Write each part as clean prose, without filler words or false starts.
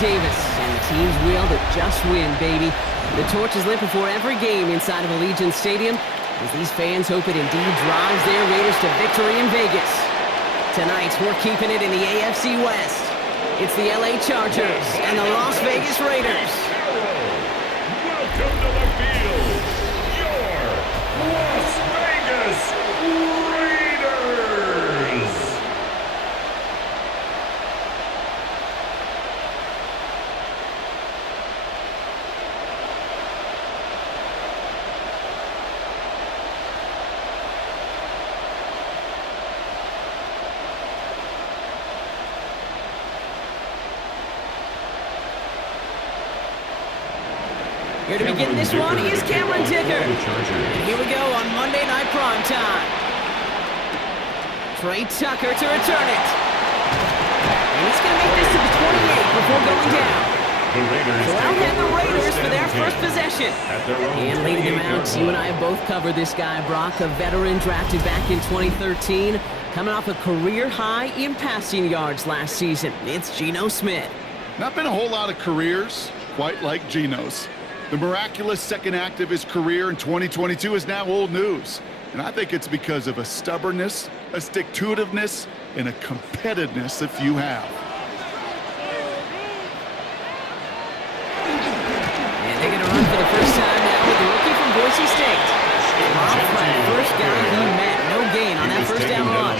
Davis, and the team's will to just win, baby. The torch is lit before every game inside of Allegiant Stadium, as these fans hope it indeed drives their Raiders to victory in Vegas. Tonight, we're keeping it in the AFC West. It's the LA Chargers and the Las Vegas Raiders. Welcome to the field, your Las Vegas Raiders! Here to begin this one is Cameron Dicker. And here we go on Monday Night Primetime. Trey Tucker to return it. And he's going to make this to the 28 before going down. So out head the Raiders for their first possession. And leading him out, you and I have both covered this guy, Brock, a veteran drafted back in 2013, coming off a career high in passing yards last season. It's Geno Smith. Not been a whole lot of careers quite like Geno's. The miraculous second act of his career in 2022 is now old news. And I think it's because of a stubbornness, a stick-to-itiveness, and a competitiveness that few have. And they're going to run for the first time now with the rookie from Boise State. First guy he met. No gain on that first down run.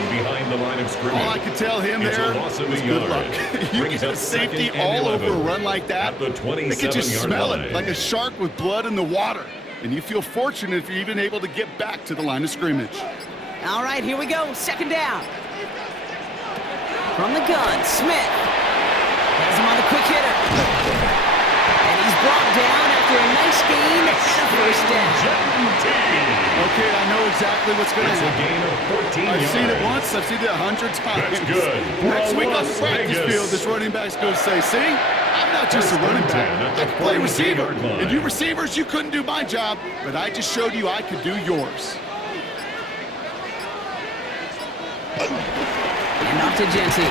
All I could tell him there was good luck. You get a safety all over a run like that, they can just smell it like a shark with blood in the water. And you feel fortunate if you're even able to get back to the line of scrimmage. All right, here we go. Second down. From the gun, Smith has him on the quick hitter. And he's brought down after a nice gain and a first down. Okay, I know exactly what's going to happen. I've seen it once, I've seen it 100 times. That's good. Next week on the practice field, this running back's going to say, see, I'm not just a running back, I can play receiver. And you receivers, you couldn't do my job, but I just showed you I could do yours. And off to Genty.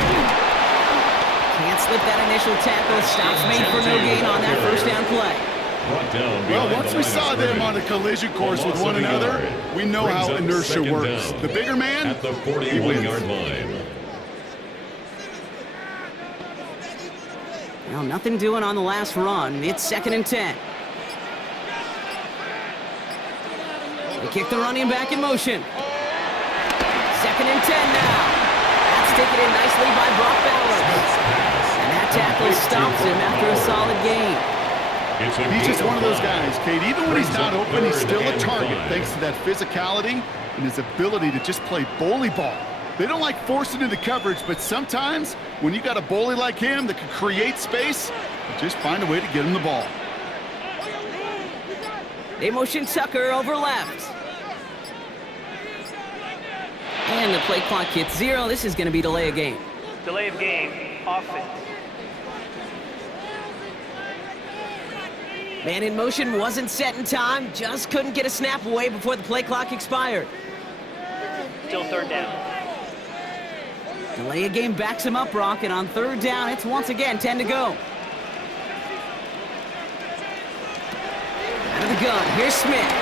Can't slip that initial tackle. Stops made for no gain on that first down play. Well, once we saw them on a collision course with one another, we know how inertia works. The bigger man, at the he 41-yard wins. line. Well, nothing doing on the last run. It's 2nd and 10. They kick the running back in motion. 2nd and 10 now. That's taken in nicely by Brock Bowers. And that tackle stops him after a solid gain. He's just one of those guys, Kate. Even when he's not open, he's still a target thanks to that physicality and his ability to just play bully ball. They don't like forcing into coverage, but sometimes when you got a bully like him that can create space, you just find a way to get him the ball. They motion Tucker over left. And the play clock hits 0. This is going to be delay of game. Delay of game, offense. Man in motion wasn't set in time. Just couldn't get a snap away before the play clock expired. Still third down. Delay of game backs him up, Brock, and on third down, it's once again 10 to go. Out of the gun, here's Smith.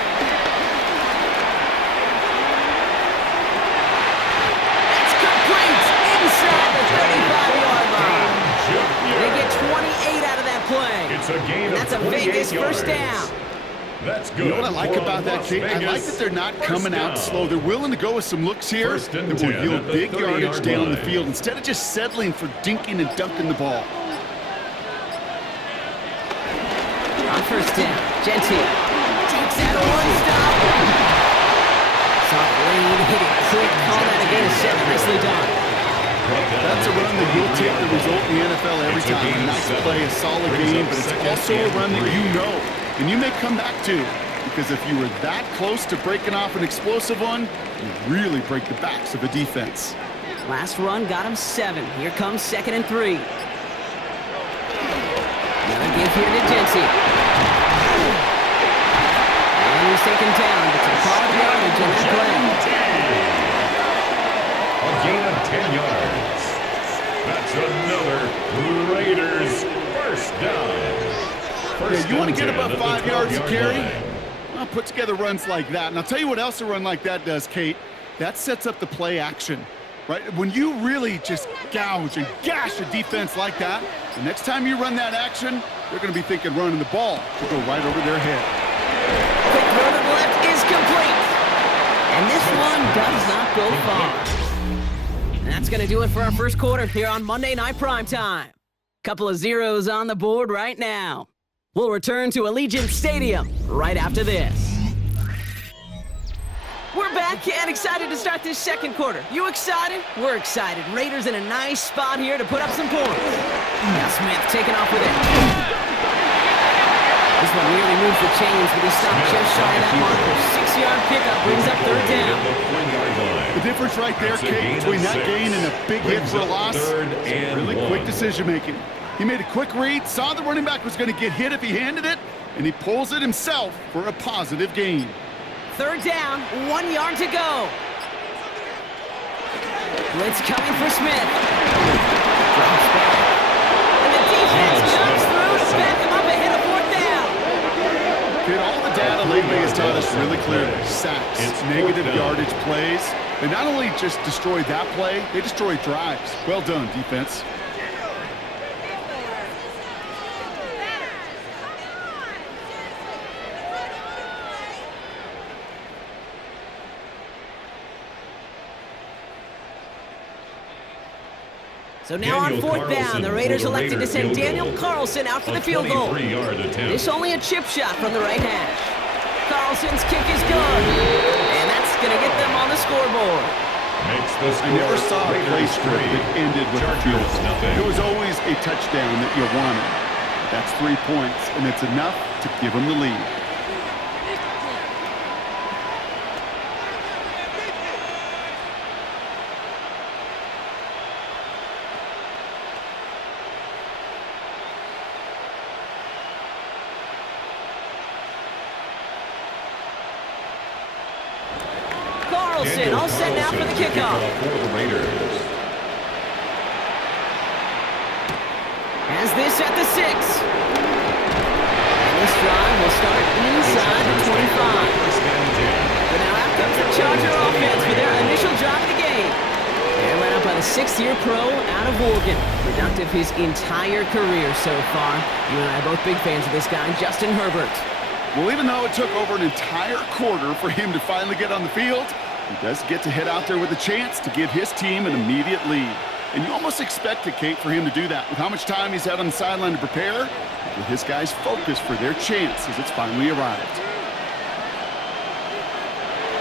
That's complete inside the 35-yard line. They get 28 out of that play. It's a gain And that's a of 28 Vegas first yards. down. That's good. You know what I like for about that, Las Kate? I like Vegas. that they're not First coming out down. slow. They're willing to go with some looks here First and that will 10 yield at the big 30-yard yardage down the line. field instead of just settling for dinking and dunking the ball. On first down, Genty takes that one stop. Soft lane, hit it quick, call that a gain of 7. Nicely done. That's a run that you'll take the result in the NFL every It's a time. gain A of nice 7. play, a solid Brings game, up but it's second also a and run that 3. you know, and you may come back to, because if you were that close to breaking off an explosive one, you really break the backs of a defense. Last run got him 7. Here comes 2nd and 3. Another give here to Genty. And he's taken down, but some solid yardage on that play. A gain of 10 yards. That's another Raiders First down. Yeah, you want to get above 5 yards to carry? Well, put together runs like that. And I'll tell you what else a run like that does, Kate. That sets up the play action, right? When you really just gouge and gash a defense like that, the next time you run that action, they're going to be thinking running the ball to go right over their head. Quick throw to the left is complete. And this one does not go far. And that's going to do it for our first quarter here on Monday Night Primetime. Couple of zeros on the board right now. We'll return to Allegiant Stadium right after this. We're back and excited to start this second quarter. You excited? We're excited. Raiders in a nice spot here to put up some points. Now Smith taking off with it. This one nearly moves the chains, but he stopped just shy of that marker. 6-yard pickup brings up third down. The difference right there, Kate, between that gain and a big hit for a loss is really quick decision-making. He made a quick read, saw the running back was going to get hit if he handed it, and he pulls it himself for a positive gain. Third down, 1 yard to go. Blitz coming for Smith. Drops back. And the defense comes through to back him up ahead of fourth down. Kid, all the data lately has taught us really clearly. Sacks, negative yardage plays. They not only just destroyed that play, they destroyed drives. Well done, defense. So now on fourth down, the Raiders elected to send Daniel Carlson out for the field goal. This only a chip shot from the right hash. Carlson's kick is good, and that's going to get them on the scoreboard. I never saw a play script that ended with a field goal. It was always a touchdown that you wanted. That's 3 points, and it's enough to give them the lead. Carlson all set now for the kickoff. Has this at the 6. And this drive will start inside the 25. But now out comes the Charger offense for their initial drive of the game. They're led up by the 6th-year pro out of Oregon. Productive his entire career so far. You and I are both big fans of this guy, Justin Herbert. Well, even though it took over an entire quarter for him to finally get on the field, he does get to head out there with a chance to give his team an immediate lead. And you almost expected, Kate, for him to do that. With how much time he's had on the sideline to prepare, with his guys focused for their chance as it's finally arrived.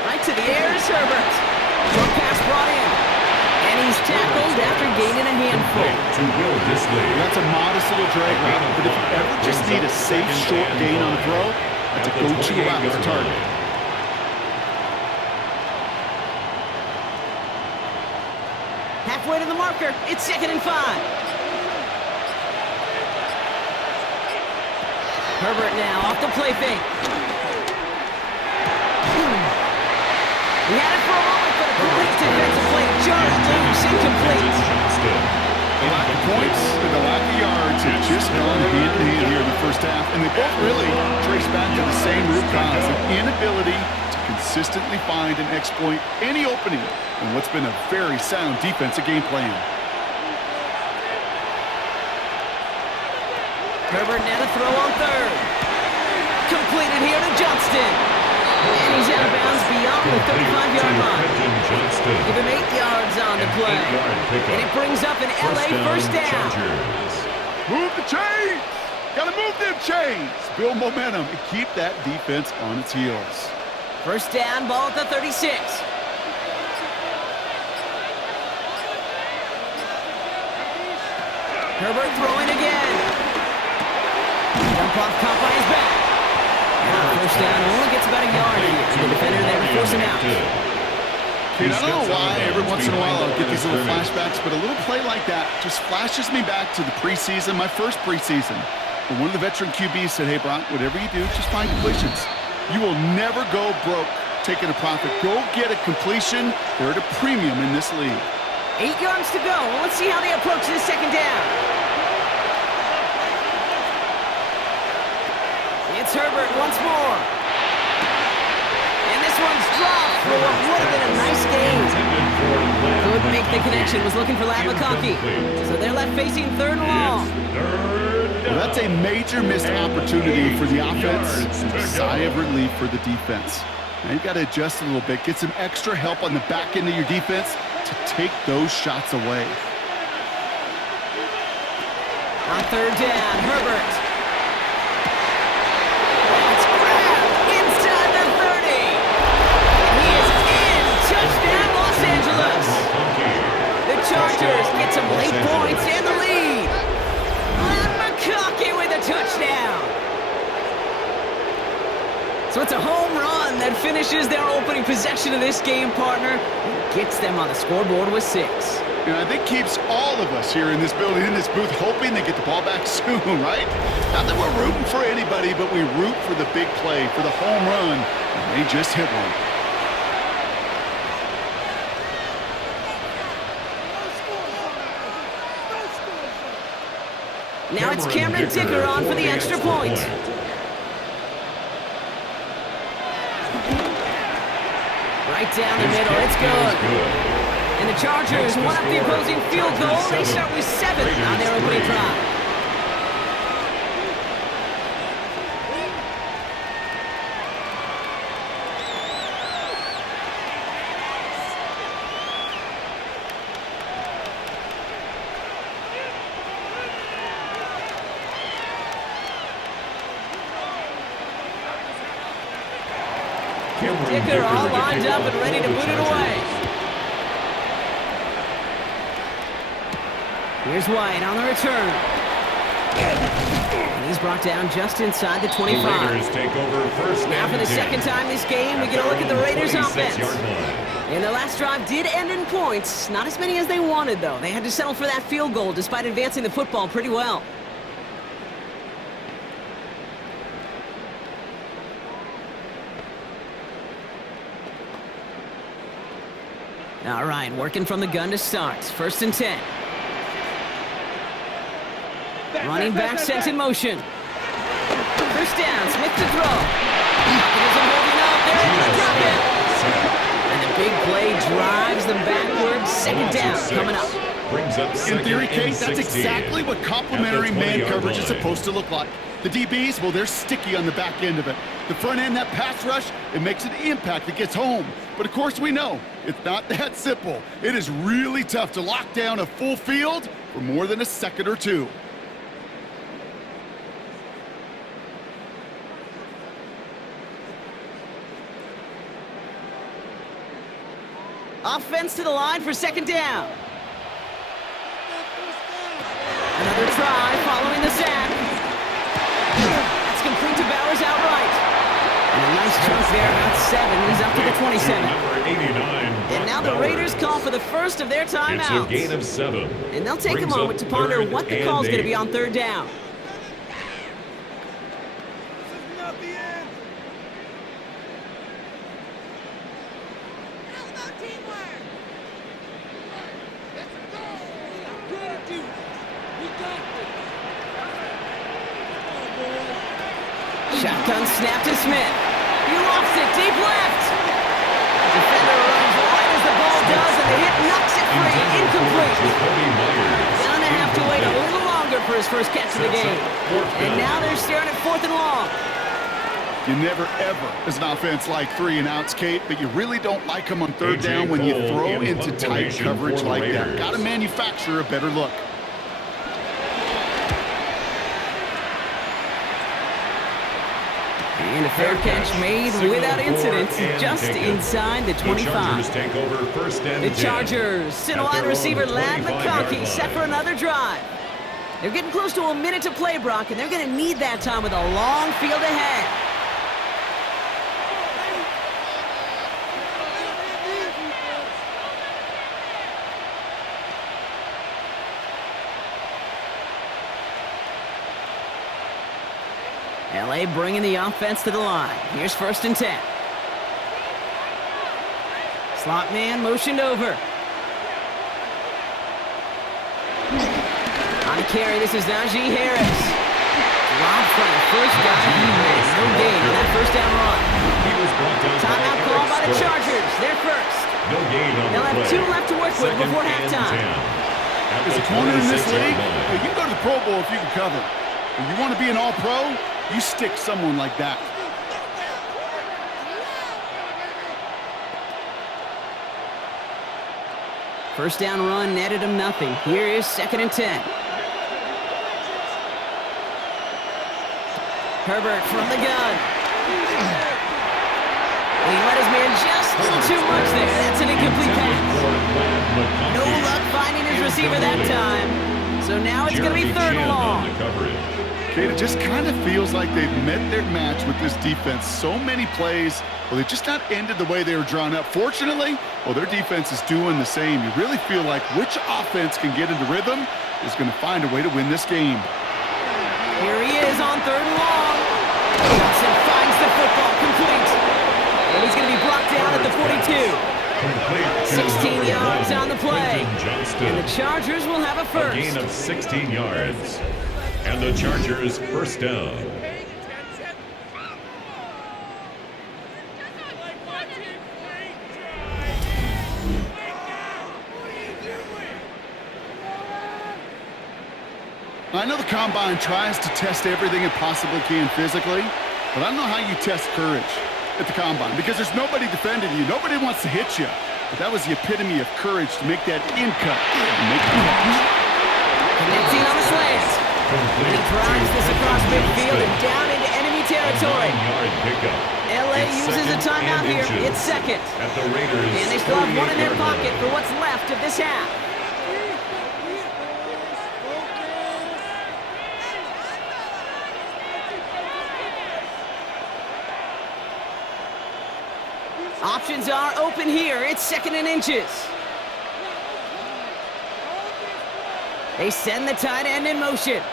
Right to the air is Herbert. Short pass brought in. And he's tackled after gaining a handful. That's a modest little drag route, but if you ever just need a safe short gain on a throw, that's a go-to route to target. Halfway to the marker, it's 2nd and 5. Herbert now off the play fake. He had it for a moment, but a complete defensive play jarred loose, incomplete. The lack of points and the lack of yards have just gone hand-in-hand here in the first half, and they both really trace back to the same root cause, an inability to consistently find and exploit any opening in what's been a very sound defensive game plan. Herbert now to throw on 3rd. Completed here to Johnston. And he's out of bounds beyond the 35-yard line. Give him 8 yards on the play. And it brings up an LA first down. Move the chains! Gotta move them chains! Build momentum and keep that defense on its heels. First down, ball at the 36. Herbert throwing again. Jump off caught by his back. And first down only gets about a yard here. And the defender there to force him out. Kid, I don't know why every once in a while I'll get these little flashbacks, but a little play like that just flashes me back to the preseason, my first preseason. When one of the veteran QBs said, hey, Brock, whatever you do, just find completions. You will never go broke taking a profit. Go get a completion. They're at a premium in this league. 8 yards to go. Well, let's see how they approach this second down. It's Herbert once more. And this one's dropped for what would have been a nice game. Couldn't make the connection, was looking for Ladd McConkey. So they're left facing third and long. Well, that's a major missed opportunity for the offense. A sigh of relief for the defense. Now you've got to adjust a little bit, get some extra help on the back end of your defense to take those shots away. On third down, Herbert. That's grabbed inside the 30. And he is in. Touchdown, Los Angeles. The Chargers get some late points and the lead. Ladd McConkey with a touchdown. So it's a home run that finishes their opening possession of this game, partner. Gets them on the scoreboard with 6. And I think keeps all of us here in this building, in this booth, hoping they get the ball back soon, right? Not that we're rooting for anybody, but we root for the big play, for the home run, and they just hit one. Now it's Cameron Dicker on for the extra point. Right down the middle, it's good. And the Chargers one up the opposing field goal. They start with 7 on their opening drive. Dicker all lined up and ready to boot it away. Here's White on the return. And he's brought down just inside the 25. Now for the second time this game, we get a look at the Raiders offense. And their last drive did end in points. Not as many as they wanted, though. They had to settle for that field goal despite advancing the football pretty well. All right, working from the gun to start. 1st and 10. Running back sent in motion. 1st down, Smith to throw. Pocket isn't holding up. They're able to drop it. And the big play drives them backwards. 2nd down coming up. In theory, Kate, that's exactly what complementary man coverage is supposed to look like. The DBs, well, they're sticky on the back end of it. The front end, that pass rush, it makes an impact that gets home. But of course we know, it's not that simple. It is really tough to lock down a full field for more than a second or two. Offense to the line for 2nd down. Another try following the sack. That's complete to Bowers outright. And a nice chunk there, about 7. He's up to the 27. And now the Raiders call for the first of their timeouts. It's a gain of 7. And they'll take a moment to ponder what the call is going to be on 3rd down. Shotgun snap to Smith. He lofts it deep left. Defender runs right as the ball does, and the hit knocks it free. Incomplete. Gonna have to wait a little longer for his first catch of the game. And now they're staring at 4th and long. You never, ever, as an offense, like 3 and outs, Kate, but you really don't like them on 3rd down when you throw into tight coverage like that. Got to manufacture a better look. And a fair catch made without incident, just inside the 25. The Chargers send wide receiver Ladd McConkey set for another drive. They're getting close to a minute to play, Brock, and they're going to need that time with a long field ahead. LA bringing the offense to the line. Here's 1st and 10. Slot man motioned over. On the carry, this is Najee Harris. Rob from the first guy he hit. No gain on that first down run. He was brought down. Timeout called by the Chargers. They're first. No gain on They'll the have play. 2 left to work with before halftime. As a corner in this league, well, you can go to the Pro Bowl if you can cover. If you want to be an all-pro, you stick someone like that. First down run netted him nothing. Here is 2nd and 10. Herbert from the gun. He let his man just a little too much there. That's an incomplete pass. No luck finding his receiver that time. So now it's going to be 3rd and long. Kate, it just kind of feels like they've met their match with this defense. So many plays, well, they just not ended the way they were drawn up. Fortunately, well, their defense is doing the same. You really feel like which offense can get into rhythm is going to find a way to win this game. Here he is on 3rd and long. Johnson finds the football complete. And he's going to be brought down at the 42. 16 yards on the play. And the Chargers will have a first. A gain of 16 yards. And the Chargers first down. I know the Combine tries to test everything it possibly can physically, but I don't know how you test courage at the Combine because there's nobody defending you. Nobody wants to hit you. But that was the epitome of courage to make that in cut and make the catch. Connecting on the slant. He drives this across midfield and down into enemy territory. LA uses a timeout here. It's 2nd. And they still have 1 in their pocket for what's left of this half. Options are open here. It's 2nd and inches. They send the tight end in motion.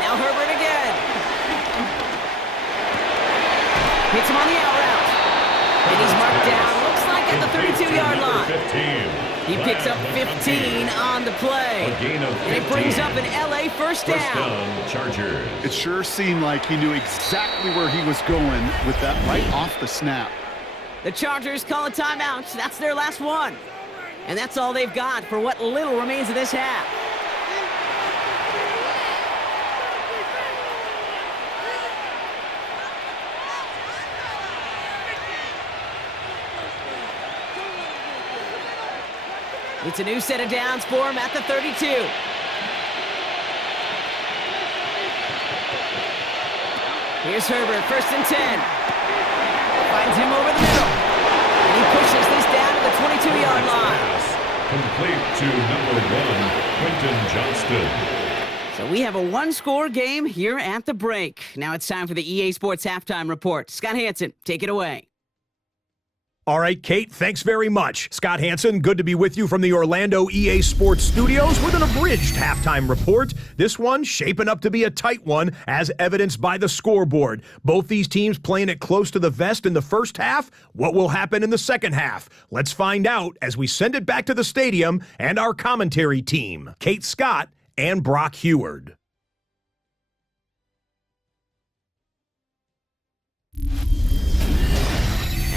Now Herbert again. Hits him on the out route. And he's marked down, looks like at the 32-yard line. He picks up 15 on the play. And it brings up an LA first down. Chargers. It sure seemed like he knew exactly where he was going with that right off the snap. The Chargers call a timeout. That's their last one. And that's all they've got for what little remains of this half. It's a new set of downs for him at the 32. Here's Herbert, 1st and 10. Finds him over the middle. And he pushes this down to the 22-yard line. Complete to number 1, Quentin Johnston. So we have a 1-score game here at the break. Now it's time for the EA Sports Halftime Report. Scott Hansen, take it away. All right, Kate, thanks very much. Scott Hansen, good to be with you from the Orlando EA Sports Studios with an abridged halftime report. This one shaping up to be a tight one, as evidenced by the scoreboard. Both these teams playing it close to the vest in the first half. What will happen in the second half? Let's find out as we send it back to the stadium and our commentary team, Kate Scott and Brock Heward.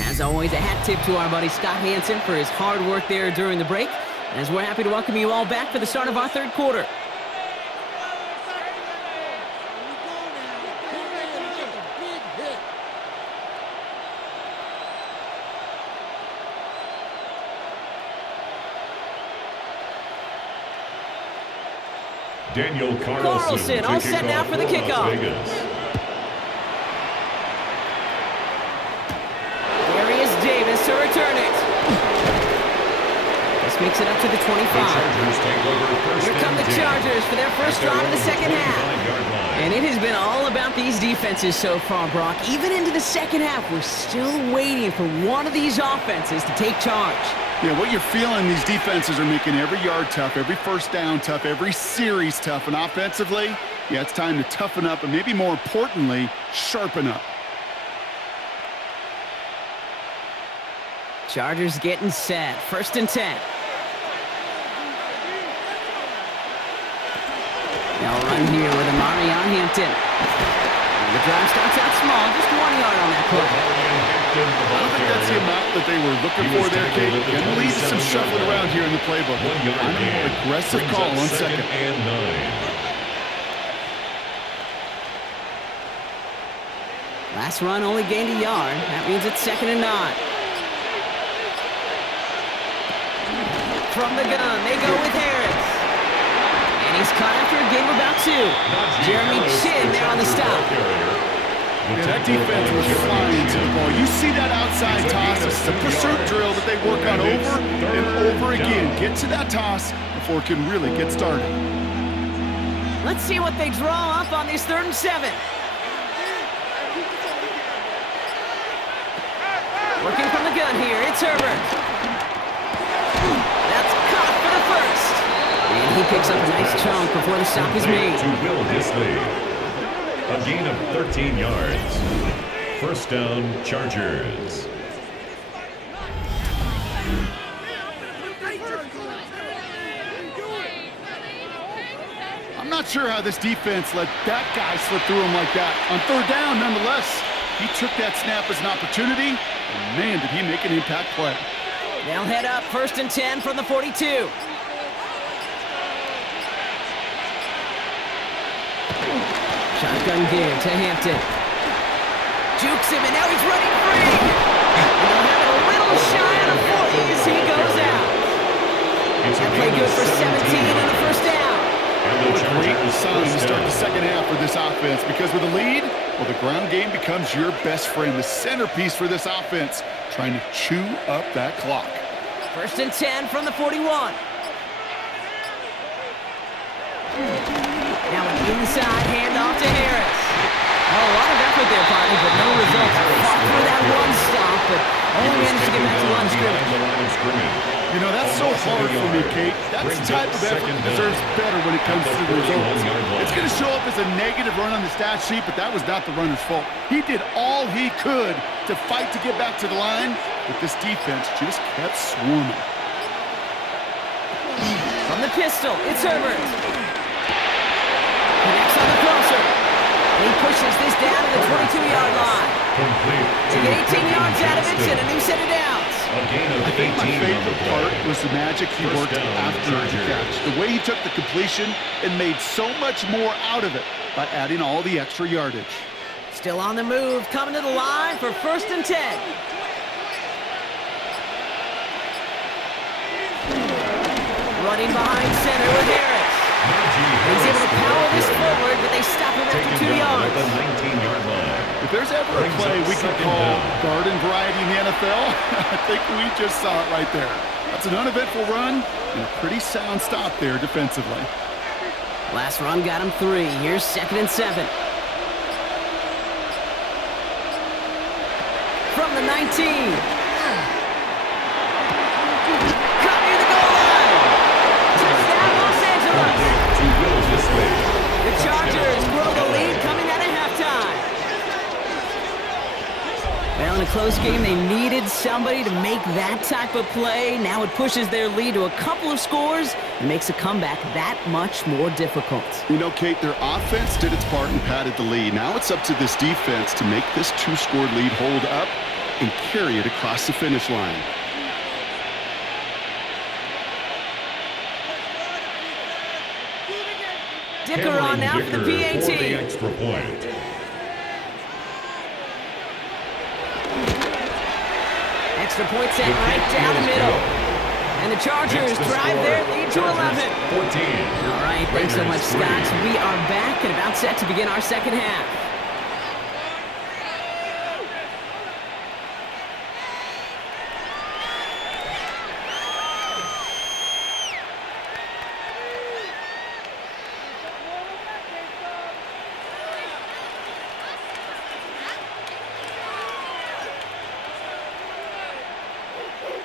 As always, a hat tip to our buddy Scott Hansen for his hard work there during the break, as we're happy to welcome you all back for the start of our 3rd quarter. Daniel Carlson all set now for the kickoff. Davis to return it. This makes it up to the 25. Here come the Chargers for their first drive of the second half. And it has been all about these defenses so far, Brock. Even into the second half, we're still waiting for one of these offenses to take charge. Yeah, what you're feeling, these defenses are making every yard tough, every first down tough, every series tough. And offensively, yeah, it's time to toughen up and maybe more importantly, sharpen up. Chargers getting set. 1st and 10. Now run here with Amari on Hampton. The drive starts out small, just 1 yard on that play. I don't think that's the amount that they were looking for there, Kate. Can lead to some shuffling around here in the playbook. I'm a more aggressive call on second. And 9. Last run only gained a yard. That means it's 2nd and 9. From the gun, they go with Harris. And he's caught after a gain of about 2. Jeremy Chin there on the stop. Yeah, that defense was flying to the ball. You see that outside toss. It's a pursuit drill that they work on over and over again. Get to that toss before it can really get started. Let's see what they draw up on this 3rd and 7. Working from the gun here, it's Herbert. That's caught for the first. And he picks up a nice chunk before the stop is made. To Will Disley. A gain of 13 yards. First down, Chargers. I'm not sure how this defense let that guy slip through him like that. On 3rd down, nonetheless, he took that snap as an opportunity, and man, did he make an impact play. They'll head up 1st and 10 from the 42. Shotgun give to Hampton. Jukes him, and now he's running free. And they'll have it a little shy of the 40 as he goes out. That play good for 17 and a first down. What a great sign to start the second half for this offense, because with a lead, well, the ground game becomes your best friend, the centerpiece for this offense, trying to chew up that clock. 1st and 10 from the 41. Now an inside handoff to Harris. Oh, a lot of effort there, partner, but no results. Fought for that one stop, but only managed to get back to line of scrimmage. You know, that's so hard for me, Kate. That's the type of effort that deserves better when it comes to the results. It's going to show up as a negative run on the stat sheet, but that was not the runner's fault. He did all he could to fight to get back to the line, but this defense just kept swarming. From the pistol, it's Herbert. Connects on the crosser. He pushes this down to the 22-yard line. To get 18 yards out of it and a new set of downs. I think my favorite part was the magic he worked after the catch. The way he took the completion and made so much more out of it by adding all the extra yardage. Still on the move, coming to the line for 1st and 10. Running behind center with Harris. He's able to power this forward, but they stop him after 2 yards. If there's ever a play we could call garden variety in the NFL, I think we just saw it right there. That's an uneventful run and a pretty sound stop there defensively. Last run got him 3. Here's 2nd and 7. From the 19. Cut near the goal line. Touchdown, Los Angeles. The Chargers grow the lead coming out of halftime. Well, in a close game, they needed somebody to make that type of play. Now it pushes their lead to a couple of scores and makes a comeback that much more difficult. You know, Kate, their offense did its part and padded the lead. Now it's up to this defense to make this 2-score lead hold up and carry it across the finish line. Dicker on now for the PAT. Extra point. Extra point set right down the middle. And the Chargers drive their lead to 11. 14. All right, thanks so much, Scott. We are back and about set to begin our second half.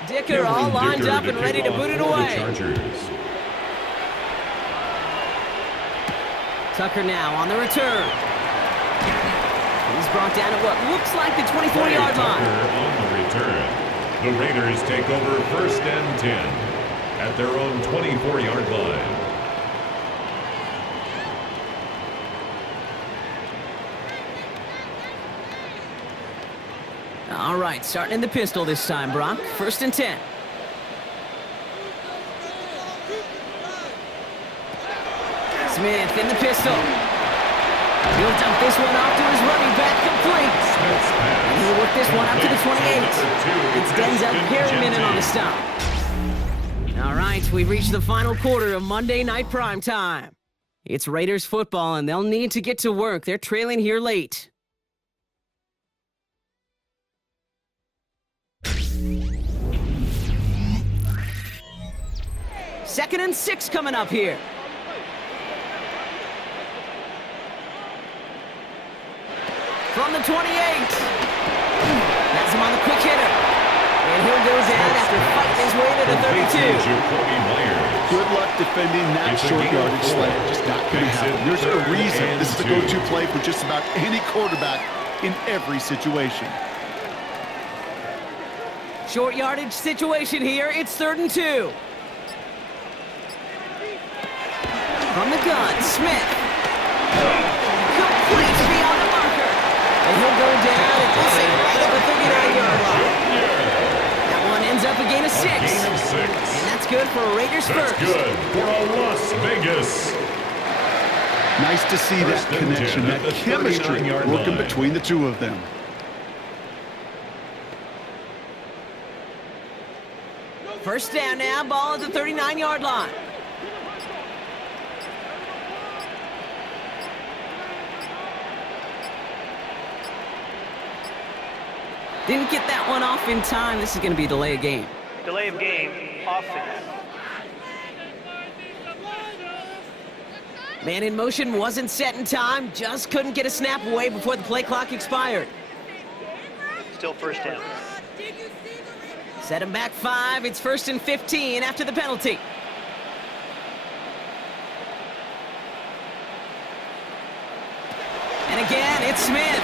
Dicker all lined up and ready to boot it away. Tucker now on the return. He's brought down at what looks like the 24-yard line. On the return. The Raiders take over 1st and 10 at their own 24-yard line. All right, starting in the pistol this time, Brock. 1st and 10. Smith in the pistol. He'll dump this one off to his running back, complete. And he'll work this one up to the 28. It's Denzel Perryman in on the stop. All right, we've reached the final quarter of Monday Night Primetime. It's Raiders football, and they'll need to get to work. They're trailing here late. Second and 6 coming up here. From the 28. That's him on the quick hitter. And he'll go down after fighting his way to the 32. Good luck defending that short yardage slant. Just not going to happen. There's a reason this is a go-to play for just about any quarterback in every situation. Short yardage situation here. It's 3rd and 2. From the gun, Smith. Complete beyond the marker. And he'll go down at this right at the 39-yard line. That one ends up a gain of 6. And that's good for a Raiders first. That's good for a Las Vegas. Nice to see that connection, that chemistry working between the two of them. First down now, ball at the 39-yard line. Didn't get that one off in time. This is going to be a delay of game. Delay of game, offense. Man in motion wasn't set in time. Just couldn't get a snap away before the play clock expired. Still first down. Set him back 5. It's 1st and 15 after the penalty. And again, it's Smith.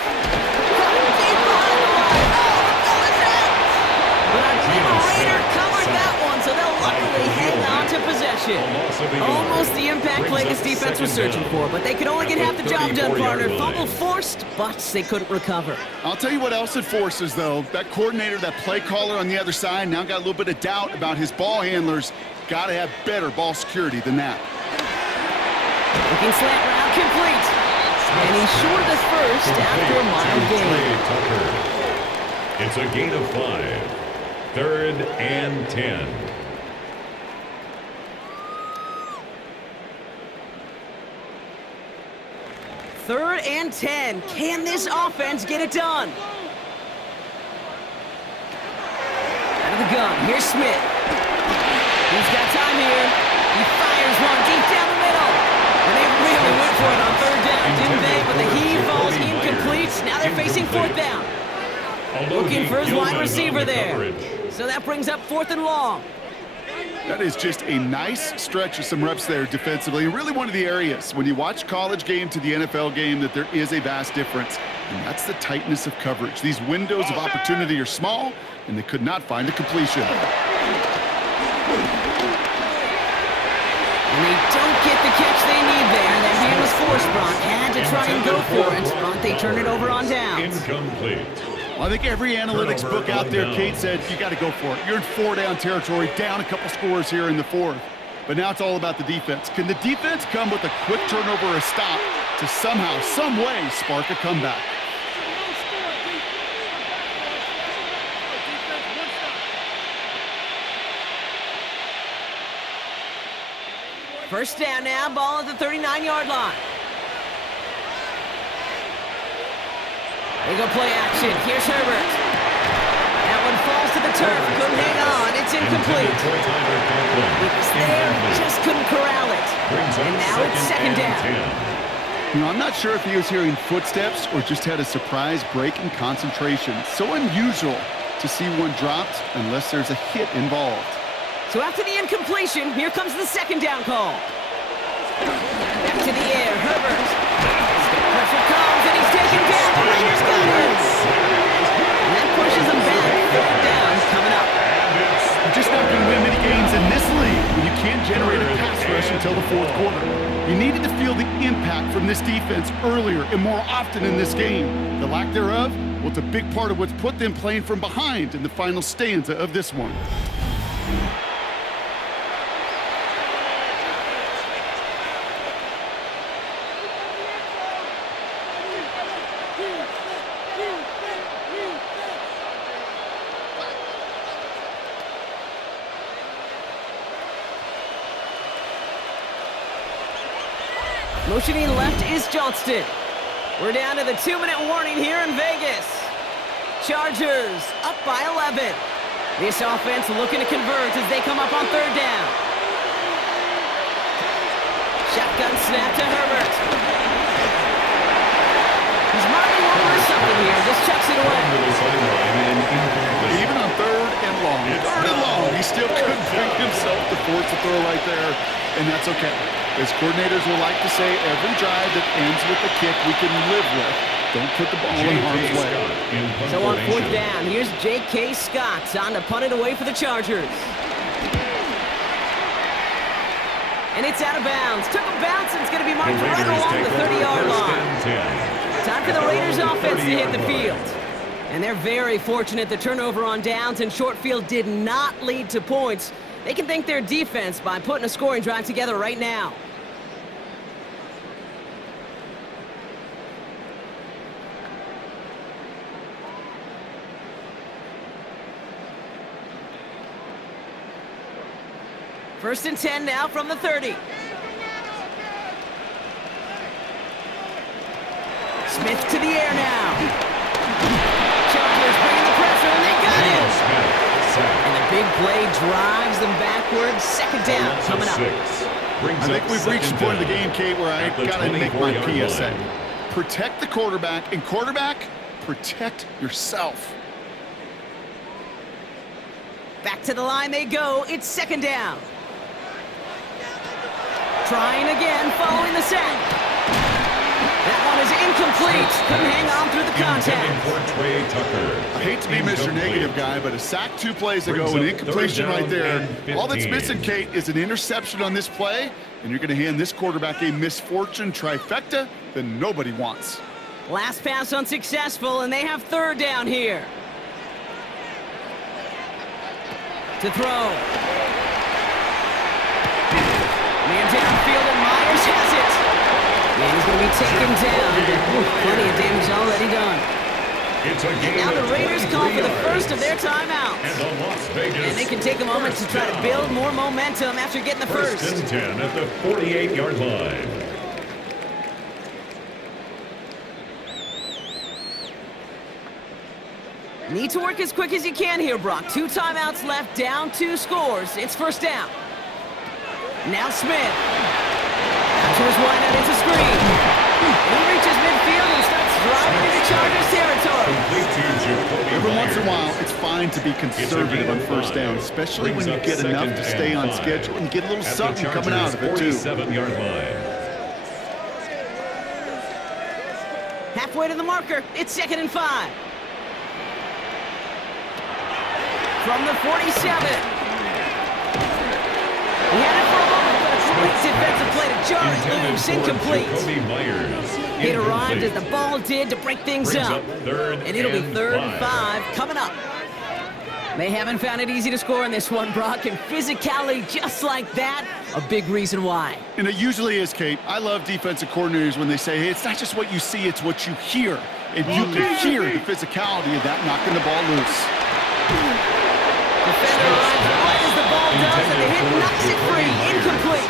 But I believe a Raider covered that one, so they'll luckily hang on to possession. Almost the impact play this defense was searching for, but they could only get half the job done, partner. Fumble forced, but they couldn't recover. I'll tell you what else it forces, though. That coordinator, that play caller on the other side, now got a little bit of doubt about his ball handlers. Got to have better ball security than that. Looking slant route, complete. And he's short of the first after a mild gain. It's a gain of 5. 3rd and 10. Third and 10. Can this offense get it done? Out of the gun. Here's Smith. He's got time here. He fires one deep down the middle. And they really went for it on 3rd down, didn't they? But the heave falls incomplete. Now they're facing 4th down. Looking for his wide receiver there. So that brings up 4th and long. That is just a nice stretch of some reps there defensively. And really one of the areas, when you watch college game to the NFL game, that there is a vast difference. And that's the tightness of coverage. These windows of opportunity are small, and they could not find a completion. And they don't get the catch they need there. That hand was forced. Brock had to try and go for it, but they turn it over on downs. Incomplete. Well, I think every analytics book out there, Kate, said you got to go for it. You're in 4-down territory, down a couple scores here in the 4th. But now it's all about the defense. Can the defense come with a quick turnover or a stop to somehow, some way, spark a comeback? First down now, ball at the 39-yard line. They go play action. Here's Herbert. That one falls to the turf. Couldn't hang on. It's incomplete. It was there. Just couldn't corral it. And now it's 2nd down. You know, I'm not sure if he was hearing footsteps or just had a surprise break in concentration. So unusual to see one dropped unless there's a hit involved. So after the incompletion, here comes the 2nd down call. Back to the air. Herbert. Pressure comes, and he's taken down. The Raiders got it. And that pushes them back. 3rd down coming up. You're just not going to win many games in this league when you can't generate a pass rush and until the fourth quarter. You needed to feel the impact from this defense earlier and more often in this game. The lack thereof, well, it's a big part of what's put them playing from behind in the final stanza of this one. Motioning left is Johnston. We're down to the 2-minute warning here in Vegas. Chargers up by 11. This offense looking to convert as they come up on third down. Shotgun snap to Herbert. He's marking over something here. Just chucks it away. Even on third and long, he still couldn't bring himself to force a throw right there, and that's okay. As coordinators will like to say, every drive that ends with a kick we can live with. Don't put the ball in harm's way. So on fourth down, here's J.K. Scott on to punt it away for the Chargers. And it's out of bounds. Took a bounce, and it's going to be marked right along the 30-yard line. Time for the Raiders offense to hit the field. And they're very fortunate the turnover on downs and short field did not lead to points. They can thank their defense by putting a scoring drive together right now. First and 10 now from the 30. Smith to the air now. Chargers bringing the pressure, and they got him. And the big play drives them backwards. Second down coming up. I think we've reached the point of the game, Kate, where I got to make my PSA. Protect the quarterback, and quarterback, protect yourself. Back to the line they go. It's second down. Trying again, following the sack. That one is incomplete. Couldn't hang on through the contact. I hate to be Mr. Negative guy, but a sack 2 plays ago, an incompletion right there. All that's missing, Kate, is an interception on this play, and you're going to hand this quarterback a misfortune trifecta that nobody wants. Last pass unsuccessful, and they have third down here. To throw. Man downfield, and Myers has it. And he's going to be taken down. Plenty of damage already done. And now the Raiders call for the first of their timeouts. And they can take a moment to try to build more momentum after getting the first. First and 10 at the 48-yard line. Need to work as quick as you can here, Brock. 2 timeouts left, down 2 scores. It's first down. Now Smith. To his wideout, it's a screen. And he reaches midfield and starts driving into Chargers territory. Every once in a while, it's fine to be conservative on first down, especially when you get enough to stay on schedule and get a little something coming out of it, too. 47-yard line. Halfway to the marker, it's second and 5. From the 47. He had it for a moment, but a great defensive play to jar it loose, incomplete. It arrived as the ball did to break things up. And it'll be third and 5 coming up. They haven't found it easy to score in this one, Brock, and physicality just like that, a big reason why. And it usually is, Kate. I love defensive coordinators when they say, hey, it's not just what you see, it's what you hear. And you can hear the physicality of that knocking the ball loose. Defender arrives right as the ball does, and the hit knocks it free. Incomplete.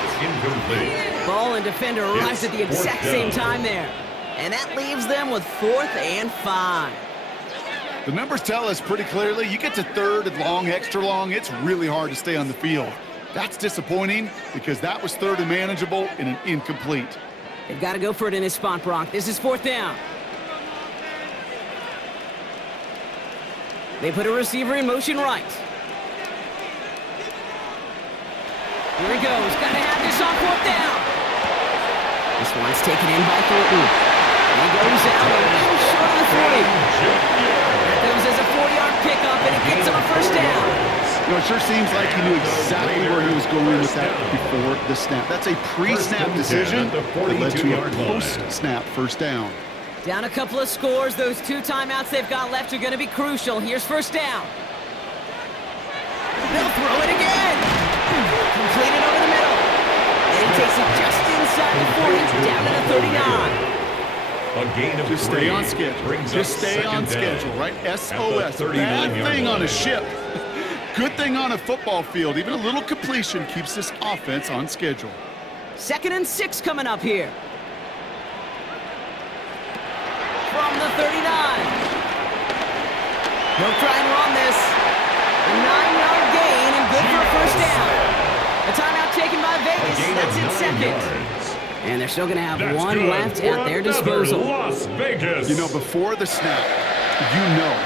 Ball and defender arrives at the exact same time there. And that leaves them with 4th and 5. The numbers tell us pretty clearly, you get to third and long, extra long, it's really hard to stay on the field. That's disappointing because that was third and manageable and an incomplete. They've got to go for it in this spot, Brock. This is 4th down. They put a receiver in motion right. Here he goes. Got to have this on 4th down. This one's taken in by Thornton. He goes out a little short of the 40. That goes as a 40-yard pickup, and it gets him a first down. No, it sure seems like he knew exactly where he was going with that before the snap. That's a pre-snap decision that led to a post-snap first down. Down a couple of scores. Those 2 timeouts they've got left are going to be crucial. Here's first down. They'll throw it again. Completed over the middle. And he takes it just inside the 40, down to the 39. A gain of Just stay on schedule. Just stay on schedule, right? SOS. Bad thing on a ship. Good thing on a football field. Even a little completion keeps this offense on schedule. 2nd and 6 coming up here. From the 39. He'll try and run this. A 9-yard gain and good for a first down. A timeout taken by Vegas. That's in seconds. And they're still going to have one left at their disposal. Las Vegas. You know, before the snap,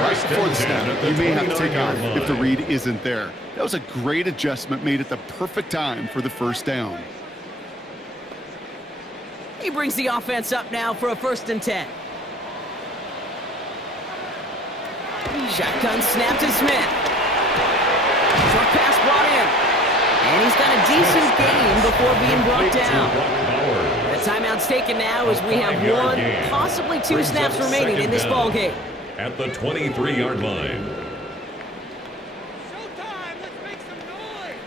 right before the snap, you may have to take off if the read isn't there. That was a great adjustment made at the perfect time for the first down. He brings the offense up now for a 1st and 10. Shotgun snap to Smith. Short pass brought in. And he's got a decent gain before being brought down. The timeout's taken now as we have 1, possibly 2 snaps remaining in this ball game. At the 23-yard line. Showtime! Let's make some noise!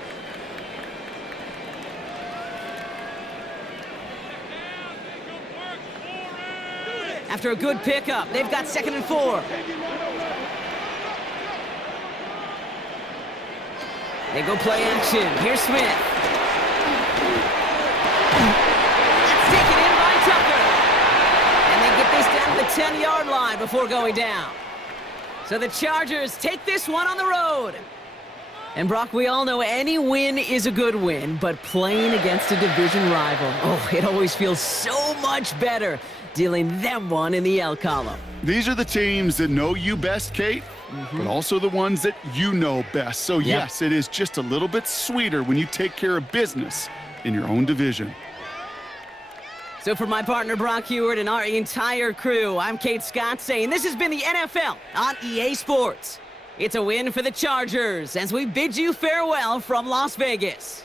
After a good pickup, they've got 2nd and 4. They go play action. Here's Smith. That's taken in by Tucker. And they get this down to the 10-yard line before going down. So the Chargers take this one on the road. And Brock, we all know any win is a good win, but playing against a division rival, oh, it always feels so much better dealing them one in the L column. These are the teams that know you best, Kate, but also the ones that you know best. So, yes, it is just a little bit sweeter when you take care of business in your own division. So for my partner, Brock Heward, and our entire crew, I'm Kate Scott saying this has been the NFL on EA Sports. It's a win for the Chargers as we bid you farewell from Las Vegas.